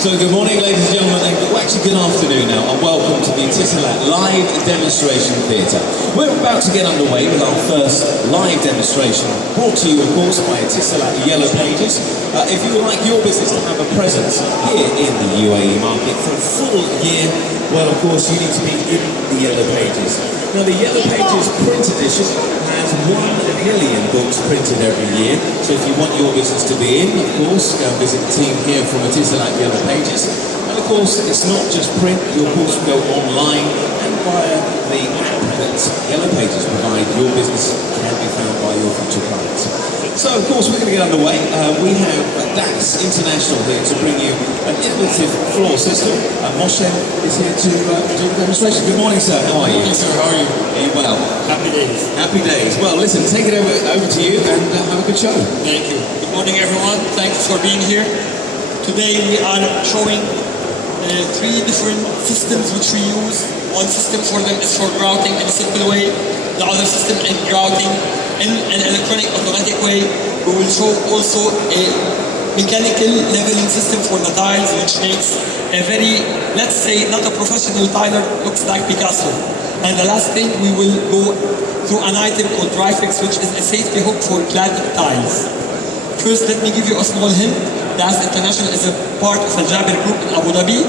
So good morning, ladies and gentlemen, and actually good afternoon now, and welcome to the Etisalat Live Demonstration Theatre. We're about to get underway with our first live demonstration, brought to you, of course, by Etisalat Yellow Pages. If you would like your business to have a presence here in the UAE market for a full year, well, of course, you need to be in the Yellow Pages. Now, the Yellow Pages print edition has 1 million books printed every year, so if you want your business to be in, of course, go and visit the team here from Etisalat Yellow Pages. And of course, it's not just print, you of course go online and via the app that Yellow Pages provide, your business can be found by your future clients. So of course, we're going to get underway. We have DAX International here to bring you an innovative floor system. Moshe is here to do the demonstration. Good morning, sir. How are you? Good morning, sir. How are you? Are you well? Happy days. Happy days. Well, listen, take it over to you and have a good show. Thank you. Good morning, everyone. Thanks for being here. Today we are showing 3 different systems which we use. One system for them is for grouting in a simple way. The other system is grouting in an electronic automatic way. We will show also a mechanical leveling system for the tiles, which makes a very, let's say, not a professional tiler, looks like Picasso. And the last thing, we will go through an item called Dry Fix, which is a safety hook for cladding tiles. First, let me give you a small hint. DAX International is a part of the Jabir Group in Abu Dhabi.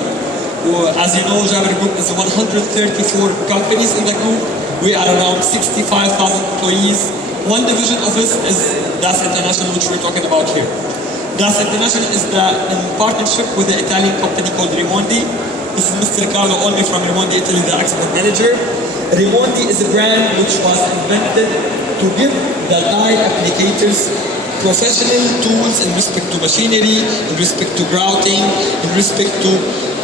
As you know, Jabir Group is 134 companies in the group. We are around 65,000 employees. One division of this is DAX International, which we're talking about here. DAX International is in partnership with the Italian company called Raimondi. This is Mr. Carlo Olmi from Raimondi, Italy, the export manager. Raimondi is a brand which was invented to give the tile applicators professional tools in respect to machinery, in respect to grouting, in respect to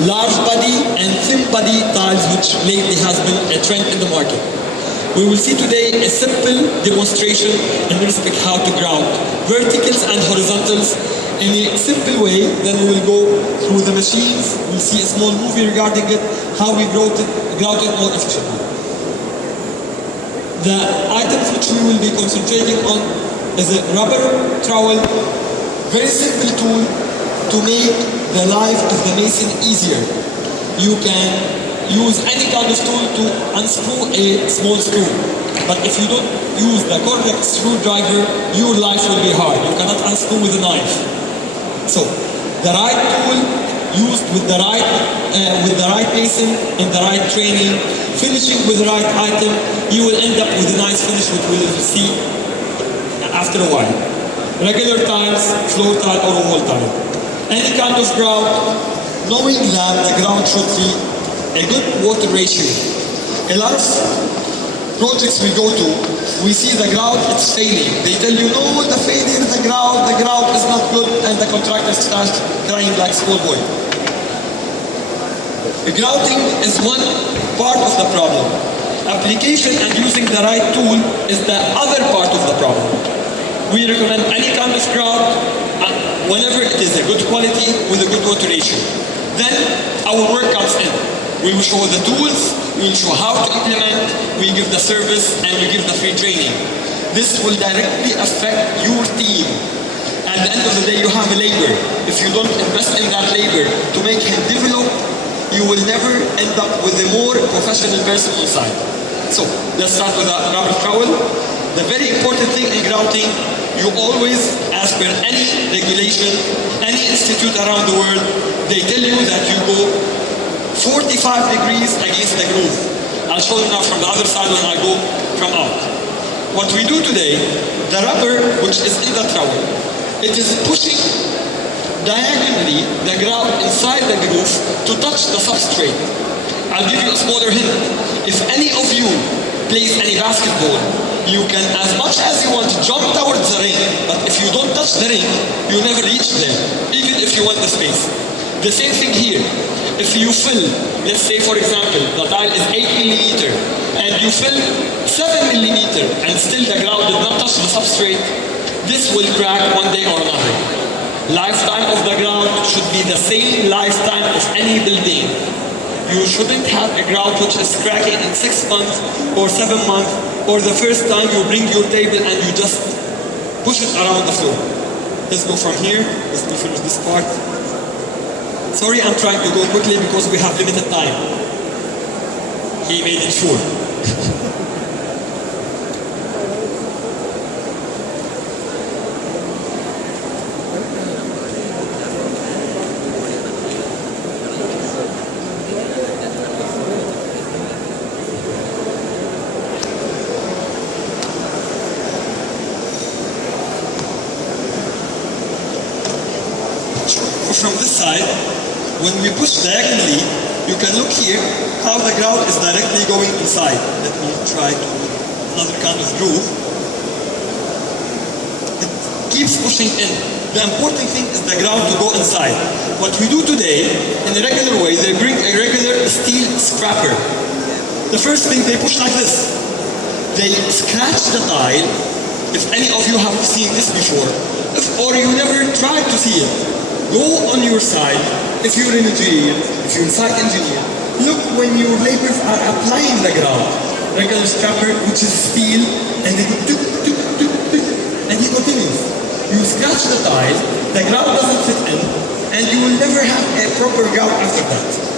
large body and thin body tiles, which lately has been a trend in the market. We will see today a simple demonstration in respect how to grout verticals and horizontals in a simple way. Then we will go through the machines. We'll see a small movie regarding it, how we grout it more efficiently. The items which we will be concentrating on is a rubber trowel, very simple tool to make the life of the mason easier. You can use any kind of tool to unscrew a small screw. But if you don't use the correct screwdriver, your life will be hard. You cannot unscrew with a knife. So, the right tool used with the right mason in the right training, finishing with the right item, you will end up with a nice finish which we will see after a while. Regular tiles, floor tile or wall tile. Any kind of grout, knowing that the grout should be a good water ratio. A lot of projects we go to, we see the grout, it's failing. They tell you, no, the failure, the grout is not good, and the contractor starts crying like small boy. The grouting is one part of the problem. Application and using the right tool is the other part of the problem. We recommend any kind of grout whenever it is a good quality with a good water ratio. Then our work comes in. We will show the tools, we will show how to implement, we give the service, and we give the free training. This will directly affect your team. At the end of the day, you have a labor. If you don't invest in that labor to make him develop, you will never end up with a more professional person on site. So, let's start with a rubber trowel. The very important thing in grouting, you always, as per any regulation, any institute around the world, they tell you that you go 45 degrees against the groove. I'll show you now from the other side when I go from out. What we do today, the rubber which is in the trowel, it is pushing diagonally the grout inside the groove to touch the substrate. I'll give you a smaller hint. If any of you plays any basketball, you can, as much as you want, jump towards the ring, but if you don't touch the ring, you never reach there, even if you want the space. The same thing here. If you fill, let's say for example, the tile is 8 millimeter, and you fill 7 millimeter, and still the grout did not touch the substrate, this will crack one day or another. Lifetime of the grout should be the same lifetime of any building. You shouldn't have a grout which is cracking in 6 months or 7 months, or the first time you bring your table and you just push it around the floor. Let's go from here. Let me finish this part. Sorry, I'm trying to go quickly because we have limited time. He made it sure. From this side, when we push diagonally, you can look here how the grout is directly going inside. Let me try to do another kind of groove. It keeps pushing in. The important thing is the grout to go inside. What we do today, in a regular way, they bring a regular steel scraper. The first thing, they push like this. They scratch the tile. If any of you have seen this before, or you never tried to see it, go on your side, if you're an engineer, if you're a site engineer, look when your laborers are applying the grout. Regular scraper, which is steel, and they go tuk, tuk, tuk, tuk, and he continues. You scratch the tile, the grout doesn't fit in, and you will never have a proper grout after that.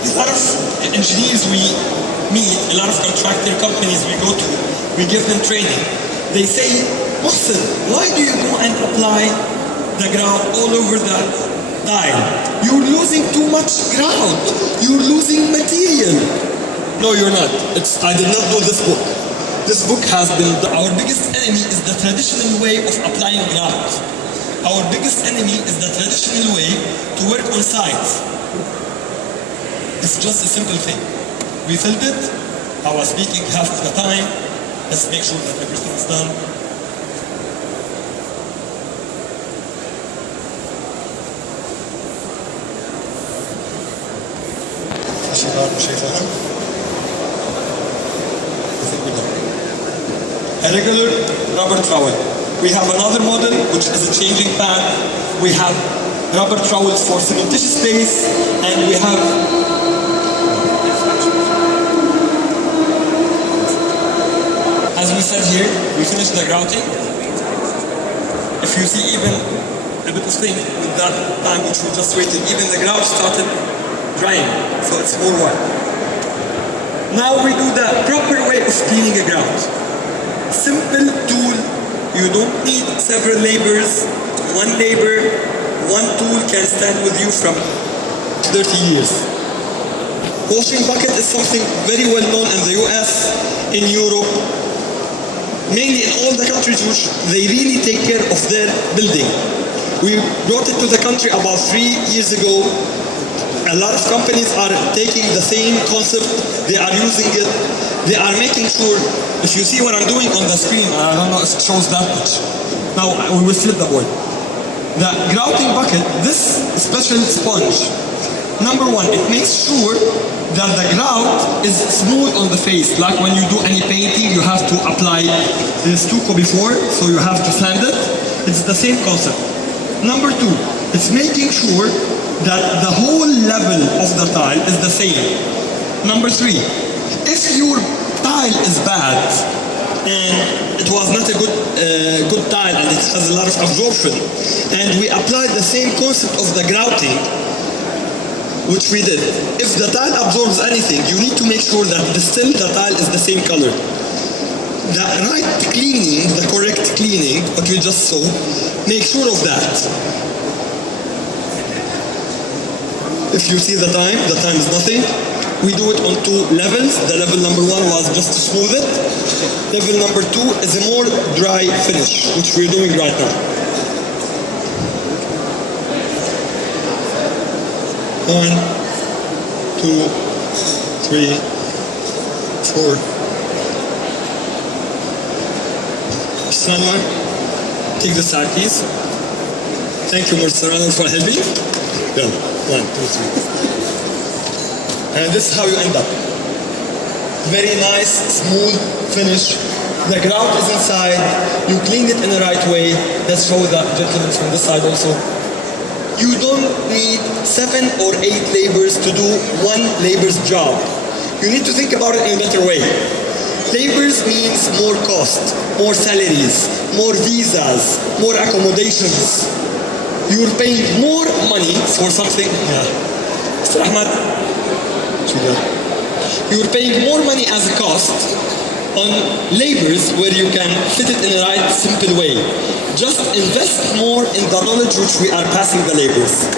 A lot of engineers we meet, a lot of contractor companies we go to, we give them training. They say, Mohsen, why do you go and apply the grout all over the tile? You're losing too much grout. You're losing material. No, you're not. I did not do this book. This book has been... Our biggest enemy is the traditional way of applying grout. Our biggest enemy is the traditional way to work on sites. It's just a simple thing. We filled it. I was speaking half of the time. Let's make sure that everything is done. A regular rubber trowel. We have another model which is a changing path. We have rubber trowels for cementitious space, and we have as we said here, we finished the grouting. If you see even a bit of thing with that time which we just waited, even the grout started drying, so it's more white. Now we do the proper way of cleaning a grout. Simple tool, you don't need several laborers. One labor, one tool can stand with you from 30 years. Washing bucket is something very well known in the US, in Europe, mainly in all the countries which they really take care of their building. We brought it to the country about 3 years ago. A lot of companies are taking the same concept, they are using it, they are making sure, if you see what I'm doing on the screen, I don't know if it shows that much. Now we will flip the board. The grouting bucket, this special sponge, number one, it makes sure that the grout is smooth on the face. Like when you do any painting, you have to apply the stucco before, so you have to sand it. It's the same concept. Number two, it's making sure that the whole level of the tile is the same. Number three, if your tile is bad and it was not a good tile and it has a lot of absorption, and we applied the same concept of the grouting, which we did. If the tile absorbs anything, you need to make sure that still the tile is the same color. The right cleaning, the correct cleaning, what we just saw, make sure of that. If you see the time is nothing. We do it on 2 levels. The level number 1 was just to smooth it. Level number 2 is a more dry finish, which we're doing right now. 1, 2, 3, 4, Mr. Anwar, take the side, please. Thank you, Mr. Anwar, for helping. Go. 1, 2, 3. And this is how you end up. Very nice, smooth finish. The grout is inside. You cleaned it in the right way. Let's show the gentleman from this side also. You don't need 7 or 8 laborers to do one labor's job. You need to think about it in a better way. Laborers means more cost, more salaries, more visas, more accommodations. You're paying more money for something. Mr. Ahmad, you're paying more money as a cost on laborers where you can fit it in the right, simple way. Just invest more in the knowledge which we are passing the laborers.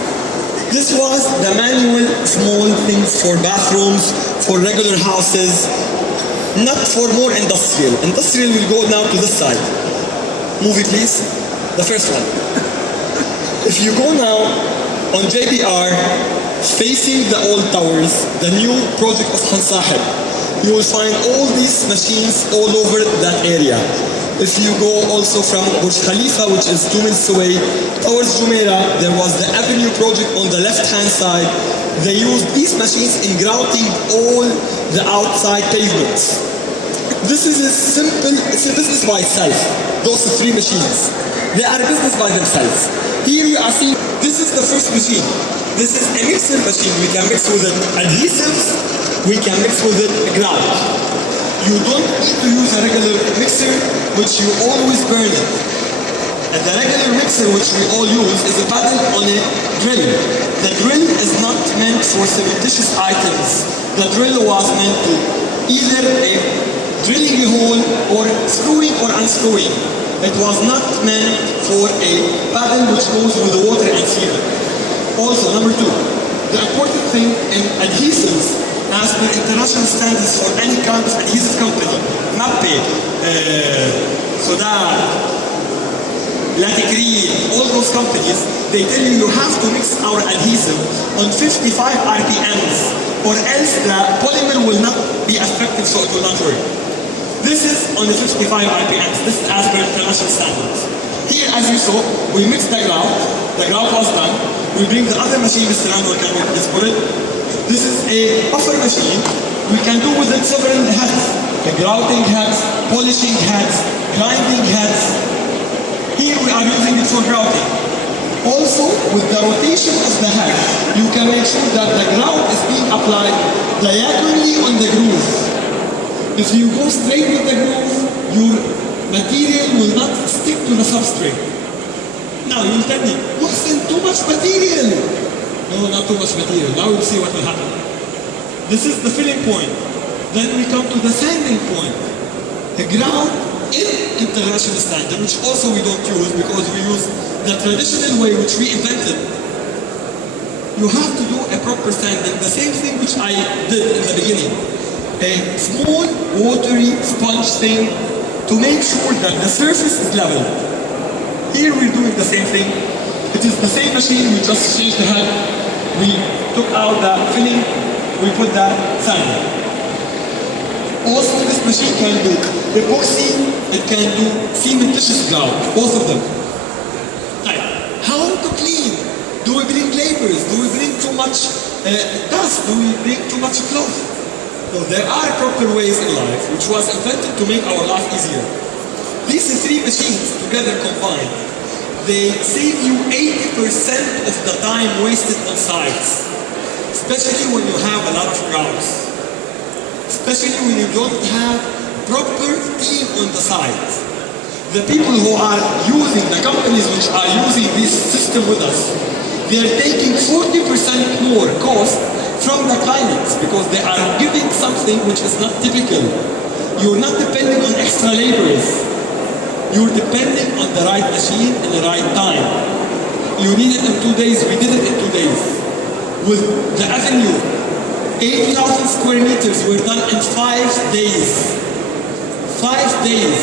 This was the manual small things for bathrooms, for regular houses, not for more industrial. Industrial will go now to this side. Movie please, the first one. If you go now on JBR, facing the old towers, the new project of Han Sahib, you will find all these machines all over that area. If you go also from Burj Khalifa, which is 2 minutes away, towards Jumeirah, there was the Avenue project on the left-hand side. They used these machines in grouting all the outside pavements. This is a simple, it's a business by itself, those 3 machines. They are a business by themselves. Here you are seeing, this is the first machine. This is a mixer machine. We can mix with it adhesives, we can mix with it grout. You don't need to use a regular mixer, which you always burn it. And the regular mixer, which we all use, is a paddle on a drill. The drill is not meant for cementitious items. The drill was meant to either drilling a hole or screwing or unscrewing. It was not meant for a paddle which goes with the water and seal it. Also, number 2, the important thing in adhesives, as per international standards for any kind of adhesive company, MAPE, Soda, Laticrete, all those companies, they tell you you have to mix our adhesive on 55 RPMs, or else the polymer will not be effective, so it will not work. This is on the 55 RPMs. This is as per international standards. Here, as you saw, we mixed the grout. The grout was done. We bring the other machine, Mr. Anwar, can we just put it? This is a buffer machine. We can do with it several heads. The grouting heads, polishing heads, grinding heads. Here we are using it for grouting. Also, with the rotation of the head, you can make sure that the grout is being applied diagonally on the groove. If you go straight with the groove, your material will not stick to the substrate. Now you'll tell me, wasn't too much material? No, not too much material. Now we'll see what will happen. This is the filling point. Then we come to the sanding point. The grout in international standard, which also we don't use because we use the traditional way which we invented. You have to do a proper sanding, the same thing which I did in the beginning. A small watery sponge thing to make sure that the surface is level. Here we're doing the same thing. It is the same machine, we just changed the head. We took out the filling, we put the sand. Also this machine can do epoxy, it can do cementitious grout, both of them. Right. How to clean? Do we bring laborers? Do we bring too much dust? Do we bring too much cloth? No, there are proper ways in life which was invented to make our life easier. These 3 machines together combined, they save you 80% of the time wasted on sites, especially when you have a lot of crowds, especially when you don't have proper team on the site. The people who are using, the companies which are using this system with us, they are taking 40% more cost from the clients because they are giving something which is not typical. You're not depending on extra laborers. You're depending on the right machine in the right time. You need it in 2 days, we did it in 2 days. With the Avenue, 8,000 square meters were done in 5 days. 5 days,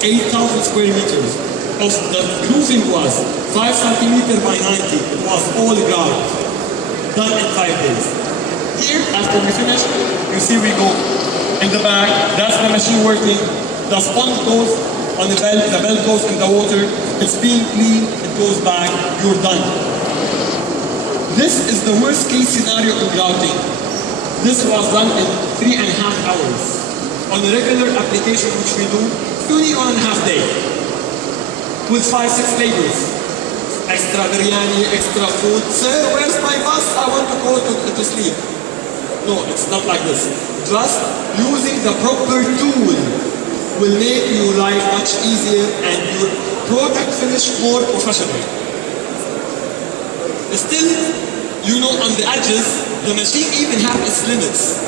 8,000 square meters. Of the roofing was 5 centimeters by 90. It was all grout. Done in 5 days. Here, after we finish, you see we go in the back, that's the machine working, the sponge goes on the belt goes in the water, it's being cleaned, it goes back, you're done. This is the worst case scenario in grouting. This was done in 3.5 hours. On a regular application which we do, you need 1.5 days. With 5-6 labors. Extra biryani, extra food. Sir, where's my bus? I want to go to sleep. No, it's not like this. Just using the proper tool will make your life much easier and your product finish more professional. Still, you know, on the edges, the machine even has its limits.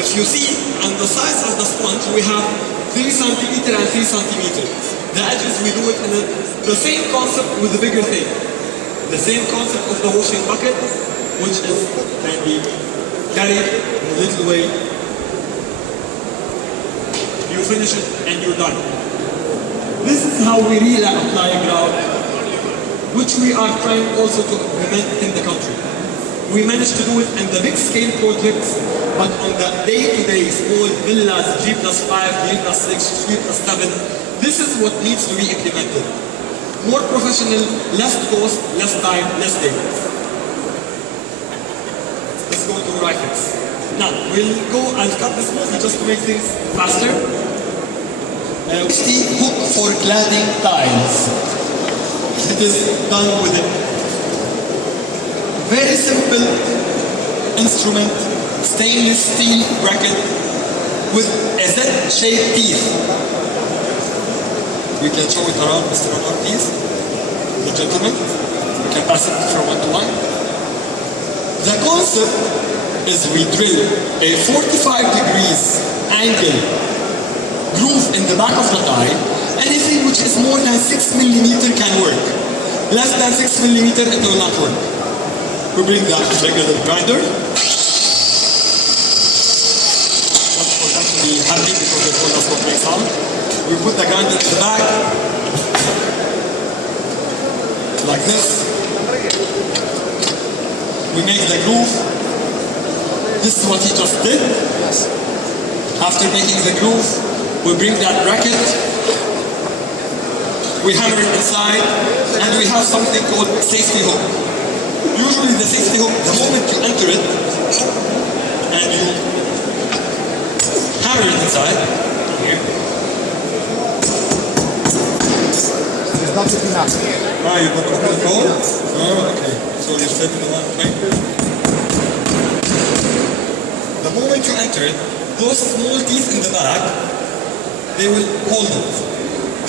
If you see, on the size of the sponge, we have 3 centimeter and 3 centimeter. The edges, we do it in the same concept with the bigger thing. The same concept of the washing bucket, which can be carried in a little way. You finish it and you're done. This is how we really apply grout, which we are trying also to implement in the country. We managed to do it in the big scale projects, but on the day-to-day small villas, G+5, G+6, G+7, this is what needs to be implemented. More professional, less cost, less time, less day. Let's go to graphics. Now, I'll cut this movie just to make things faster. 50 hook for cladding tiles. It is done with a very simple instrument, stainless steel bracket with a Z-shaped teeth. We can show it around, Mr. Anwar, please. The gentleman. We can pass it from one to one. The concept is we drill a 45 degrees angle groove in the back of the tile. Anything which is more than 6 millimeter can work. Less than 6 millimeter, it will not work. We bring that regular grinder. Be happy because they told us what makes sound. We put the grinder in the back, like this. We make the groove. This is what he just did. After making the groove, we bring that bracket, we hammer it inside, and we have something called safety hook. Usually the safety hook, the moment you enter it, and you hammer it inside, here. It's not enough. Ah, you got to open the hole? Oh, okay. So you set it in one way. The moment you enter it, those small teeth in the back, they will hold it.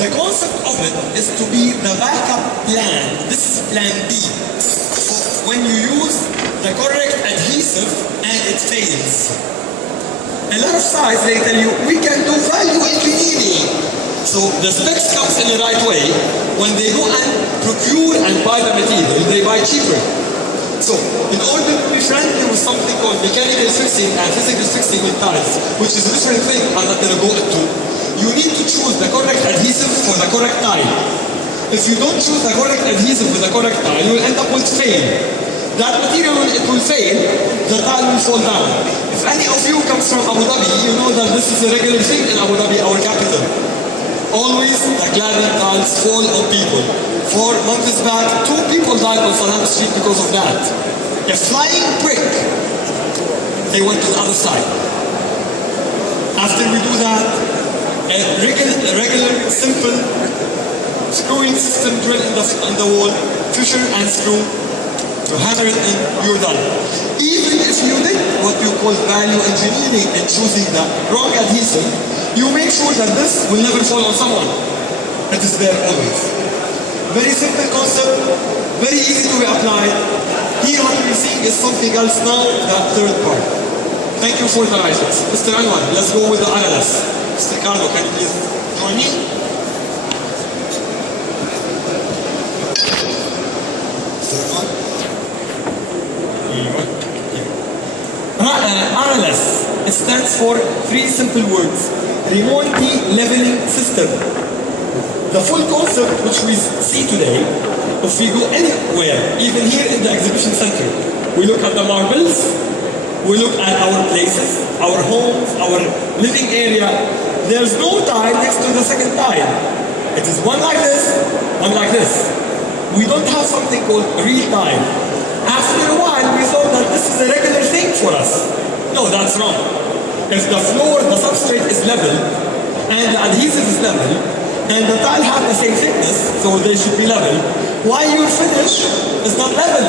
The concept of it is to be the backup plan. This is plan B. So when you use the correct adhesive and it fails. A lot of sites, they tell you, we can do value engineering. So the specs comes in the right way. When they go and procure and buy the material, they buy cheaper. So, in order to be friendly with something called mechanical fixing and physical fixing with tiles, which is a different thing I'm not going to go into, you need to choose the correct adhesive for the correct tile. If you don't choose the correct adhesive with the correct tile, you will end up with fail. That material, when it will fail, the tile will fall down. If any of you comes from Abu Dhabi, you know that this is a regular thing in Abu Dhabi, our capital. Always the cladding tiles fall on people. 4 months back, 2 people died on Saddam Street because of that. A flying brick, they went to the other side. After we do that, a regular simple screwing system drill in the wall, fissure and screw, to hammer it in, you're done. Even if you did what you call value engineering and choosing the wrong adhesive, you make sure that this will never fall on someone. It is there always. Very simple concept, very easy to be applied. Here what we're seeing is something else now, the third part. Thank you for the license. Mr. Anwar, let's go with the RLS. Mr. Carlo, can you please join me? Mr. Anwar? RLS, it stands for 3 simple words. Raimondi Leveling System. The full concept which we see today, if we go anywhere, even here in the exhibition center, we look at the marbles, we look at our places, our homes, our living area, there's no tile next to the second tile. It is one like this, one like this. We don't have something called real time. After a while, we thought that this is a regular thing for us. No, that's wrong. If the floor, the substrate is level, and the adhesive is level, and the tile have the same thickness, so they should be level, why your finish is not level?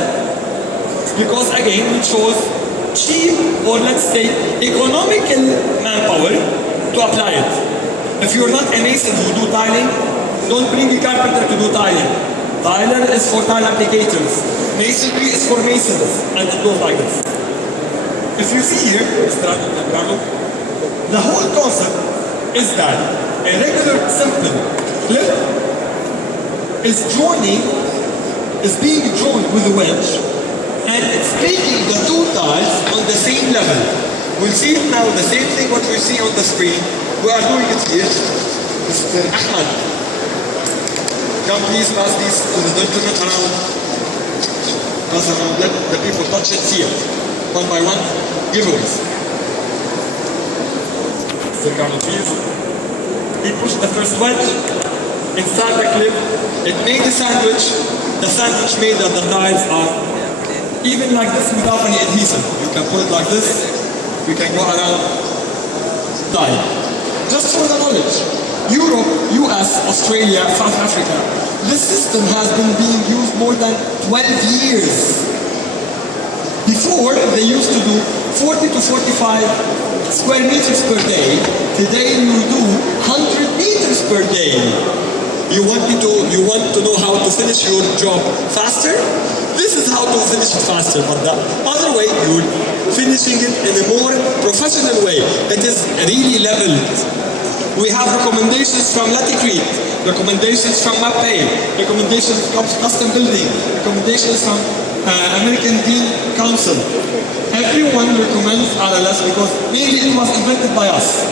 Because again, we chose cheap, or let's say, economical manpower to apply it. If you're not a mason who do tiling, don't bring a carpenter to do tiling. Tiler is for tile applicators. Masonry is for masons, and it goes like this. If you see here, Mr. Carlo, the whole concept is that a regular simple clip is being joined with a wedge, and it's taking the two tiles on the same level. We'll see it now, the same thing what we see on the screen. We are doing it here. Mr. Ahmad, come please pass these to the gentleman around. Pass around, let the people touch it, see it. One by one, giveaways. Mr. Carlo, please. He pushed the first wedge inside the clip. It made a sandwich. The sandwich made that the tiles are even like this without any adhesive. You can put it like this. You can go around tile. Just for the knowledge, Europe, US, Australia, South Africa, this system has been being used more than 12 years. Before, they used to do 40 to 45 square meters per day. Today, you do 100 meters per day. You want to know how to finish your job faster? This is how to finish it faster. But the other way, you're finishing it in a more professional way. It is really leveled. We have recommendations from Laticrete, recommendations from MAPE, recommendations from Custom Building, recommendations from American Dean Council. Everyone recommends RLS because maybe it was invented by us.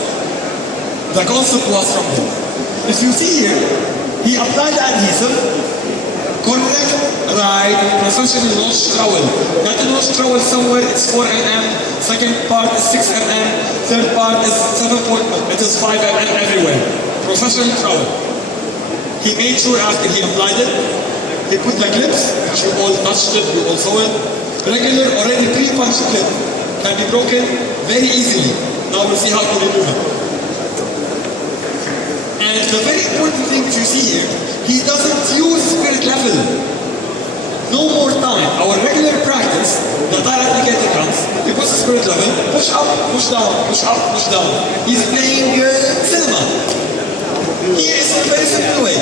The concept was from him. If you see here, he applied the adhesive, correct, right, professional notch trowel. That notch trowel somewhere is 4 mm, second part is 6 mm, third part is 7 it is 5 mm everywhere. Professional trowel. He made sure after he applied it, he put the clips, which you all touched it, you all saw it. Regular, already pre-punched clip can be broken very easily. Now we'll see how to remove it. And the very important thing that you see here, he doesn't use spirit level. No more time. Our regular practice, the tile applicator comes, he puts the spirit level, push up, push down, push up, push down. He's playing cinema. Here is a very simple way.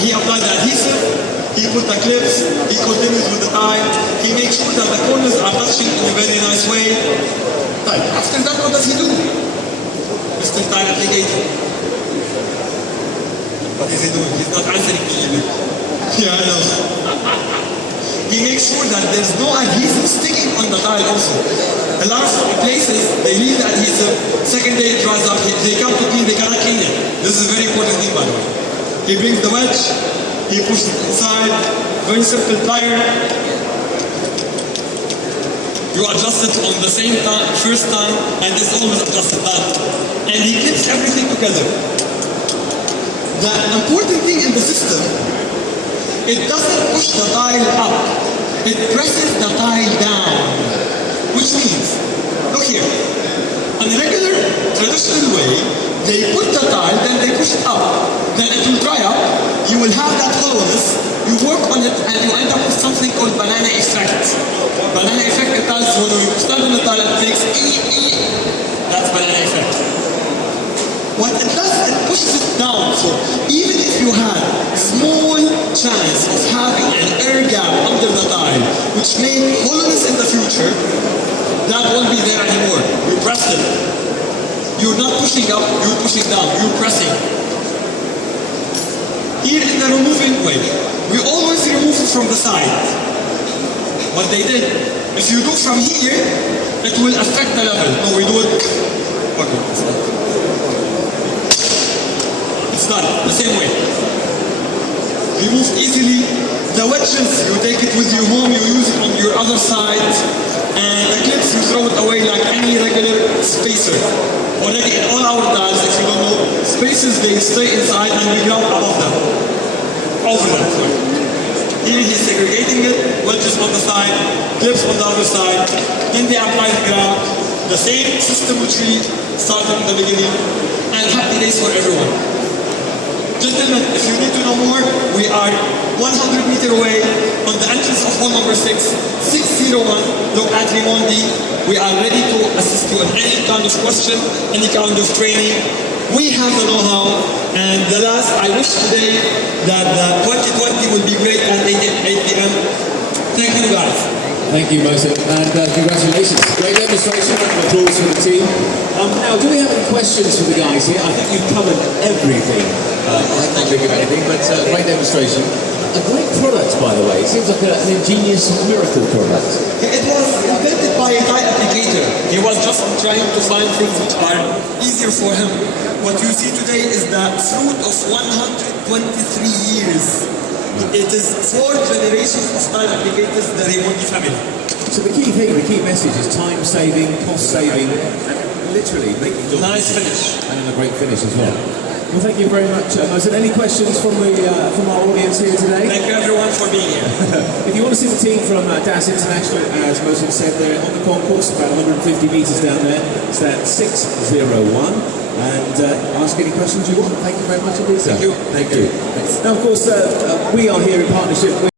He applied the adhesive, he put the clips, he continues with the tile, he makes sure that the corners are touching in a very nice way. After that, what does he do? Mr. Tile Applicator. What is he doing? He's not answering me even. Yeah, I know. He makes sure that there's no adhesive sticking on the tile also. A lot of places, they leave the adhesive, second day it dries up, they come to clean, they cannot clean it. This is a very important thing, by the way. He brings the wedge, he pushes it inside, very simple plier. You adjust it on the same time, first time, and it's always adjusted back. And he keeps everything together. The important thing in the system, it doesn't push the tile up, it presses the tile down. Which means, look here, in a regular, traditional way, they put the tile, then they push it up. Then it will dry up, you will have that hollowness, you work on it, and you end up with something called banana effect. Banana effect, it tells when you stand on the tile, it makes that's banana effect. What it does, it pushes it down. So even if you have small chance of having an air gap under the tile, which may hollowness in the future, that won't be there anymore. You press it. You're not pushing up, you're pushing down, you're pressing. Here in the removing way, we always remove it from the side. What they did, if you do from here, it will affect the level. No, we do it. Okay, it's done. It's done, the same way. Remove easily. The wedges, you take it with you home, you use it on your other side. And the clips, you throw it away like any regular spacer. already in all our dials, if you don't know, spaces they stay inside and we ground above them. Over them, sorry. Here he's segregating it, wedges on the side, clips on the other side, then they apply the ground, the same system which we started in the beginning, and happy days for everyone. Gentlemen, if you need to know more, we are 100 meters away on the entrance of hall number 6, 601, look at Raimondi. We are ready to assist you in any kind of question, any kind of training. We have the know-how, and the last, I wish today that the 2020 will be great at 8 p.m. Thank you guys. Thank you, Mohsen, and congratulations. Great demonstration, and applause for the team. Now, do we have any questions for the guys here? I think you've covered everything. I can't think of anything, but great demonstration. A great product, by the way. It seems like an ingenious miracle product. It was invented by a Thai applicator. He was just trying to find things which are easier for him. What you see today is the fruit of 123 years. It is 4 generations of Thai applicators, the Raimondi family. So the key thing, the key message is time saving, cost saving, and literally making jobs Nice finish. and a great finish as well. Well, thank you very much, Mohsen. Any questions from our audience here today? Thank you everyone for being here. If you want to see the team from DAS International, as Mohsen said, they're on the concourse, about 150 metres down there. It's that 601. And ask any questions you want. Thank you very much indeed, sir. Thank you. Thank you. Now, of course, we are here in partnership with